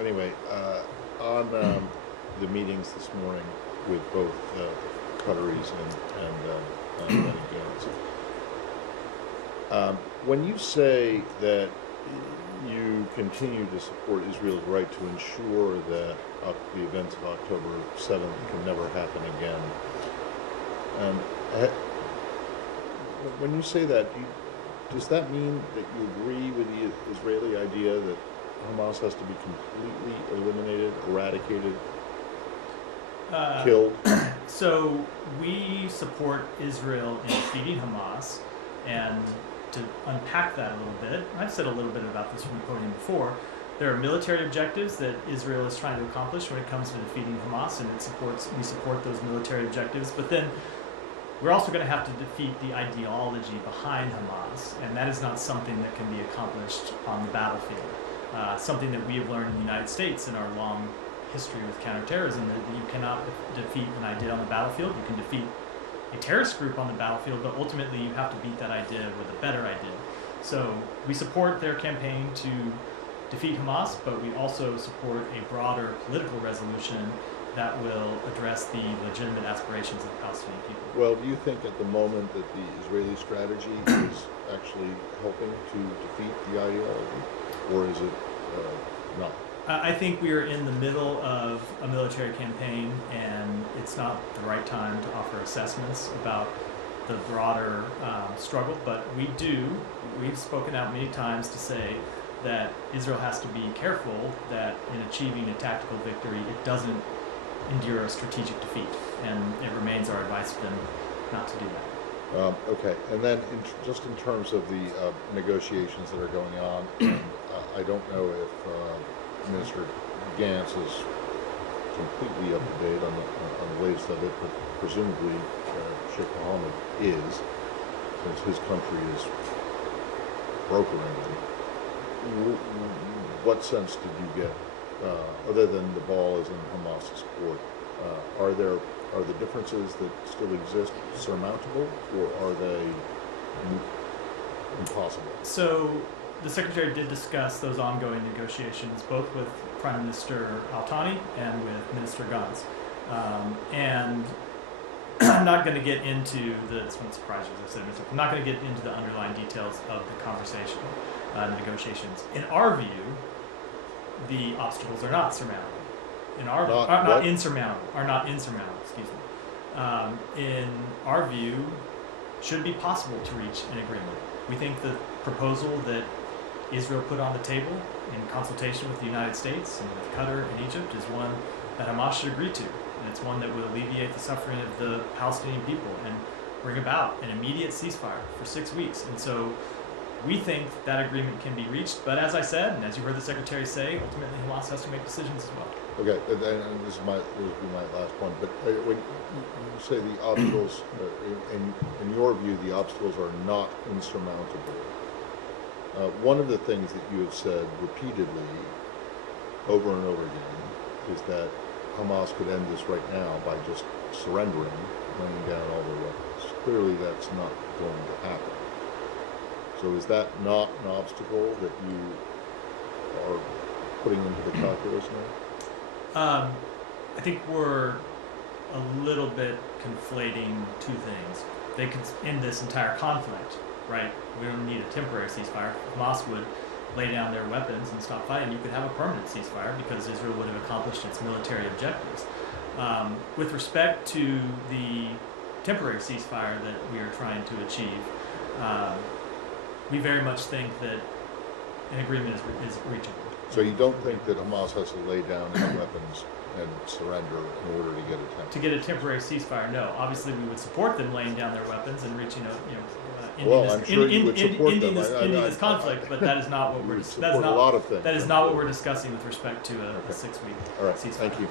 Anyway, on the meetings this morning with both Qataris and Benny Gantz, when you say that you continue to support Israel's right to ensure that the events of October 7th can never happen again, when you say that, does that mean that you agree with the Israeli idea that Hamas has to be completely eliminated, eradicated, killed? So we support Israel in defeating Hamas, and to unpack that a little bit, I've said a little bit about this from the podium before. There are military objectives that Israel is trying to accomplish when it comes to defeating Hamas, and we support those military objectives. But then we're also going to have to defeat the ideology behind Hamas, and that is not something that can be accomplished on the battlefield. Something that we have learned in the United States in our long history with counterterrorism, that you cannot defeat an idea on the battlefield. You can defeat a terrorist group on the battlefield, but ultimately you have to beat that idea with a better idea. So we support their campaign to defeat Hamas, but we also support a broader political resolution that will address the legitimate aspirations of the Palestinian people. Well, do you think at the moment that the Israeli strategy is actually helping to defeat the ideology, or is it not? I think we are in the middle of a military campaign, and it's not the right time to offer assessments about the broader struggle, but we've spoken out many times to say that Israel has to be careful that in achieving a tactical victory, it doesn't endure a strategic defeat, and it remains our advice to them not to do that. Okay, and then just in terms of the negotiations that are going on, I don't know if Minister Gantz is completely up to date on the latest of it, but presumably Sheikh Mohammed is, since his country is brokering them. What sense did you get, other than the ball is in Hamas's court? Are the differences that still exist surmountable, or are they impossible? So the Secretary did discuss those ongoing negotiations, both with Prime Minister Al-Thani and with Minister Gantz. And I'm not going to get into this won't surprise you, as I said, I'm not going to get into the underlying details of the conversation, negotiations. In our view, the obstacles are not surmountable. Not insurmountable. Excuse me. In our view, should be possible to reach an agreement. We think the proposal that Israel put on the table in consultation with the United States and with Qatar and Egypt is one that Hamas should agree to, and it's one that will alleviate the suffering of the Palestinian people and bring about an immediate ceasefire for 6 weeks. And so we think that agreement can be reached, but as I said, and as you heard the Secretary say, ultimately Hamas has to make decisions as well. Okay, and this will be my last point, but when you say the obstacles, in your view, the obstacles are not insurmountable, one of the things that you have said repeatedly over and over again is that Hamas could end this right now by just surrendering, laying down all their weapons. Clearly that's not going to happen. So is that not an obstacle that you are putting into the calculus now? I think we're a little bit conflating two things. They could end this entire conflict, right? We don't need a temporary ceasefire. Hamas would lay down their weapons and stop fighting. You could have a permanent ceasefire because Israel would have accomplished its military objectives. With respect to the temporary ceasefire that we are trying to achieve, we very much think that an agreement is reachable. So you don't think that Hamas has to lay down their weapons and surrender in order to get a temporary? To get a temporary ceasefire, no. Obviously, we would support them laying down their weapons and reaching a, ending this conflict. But that is not what we're discussing with respect to a 6-week All right, ceasefire. thank you.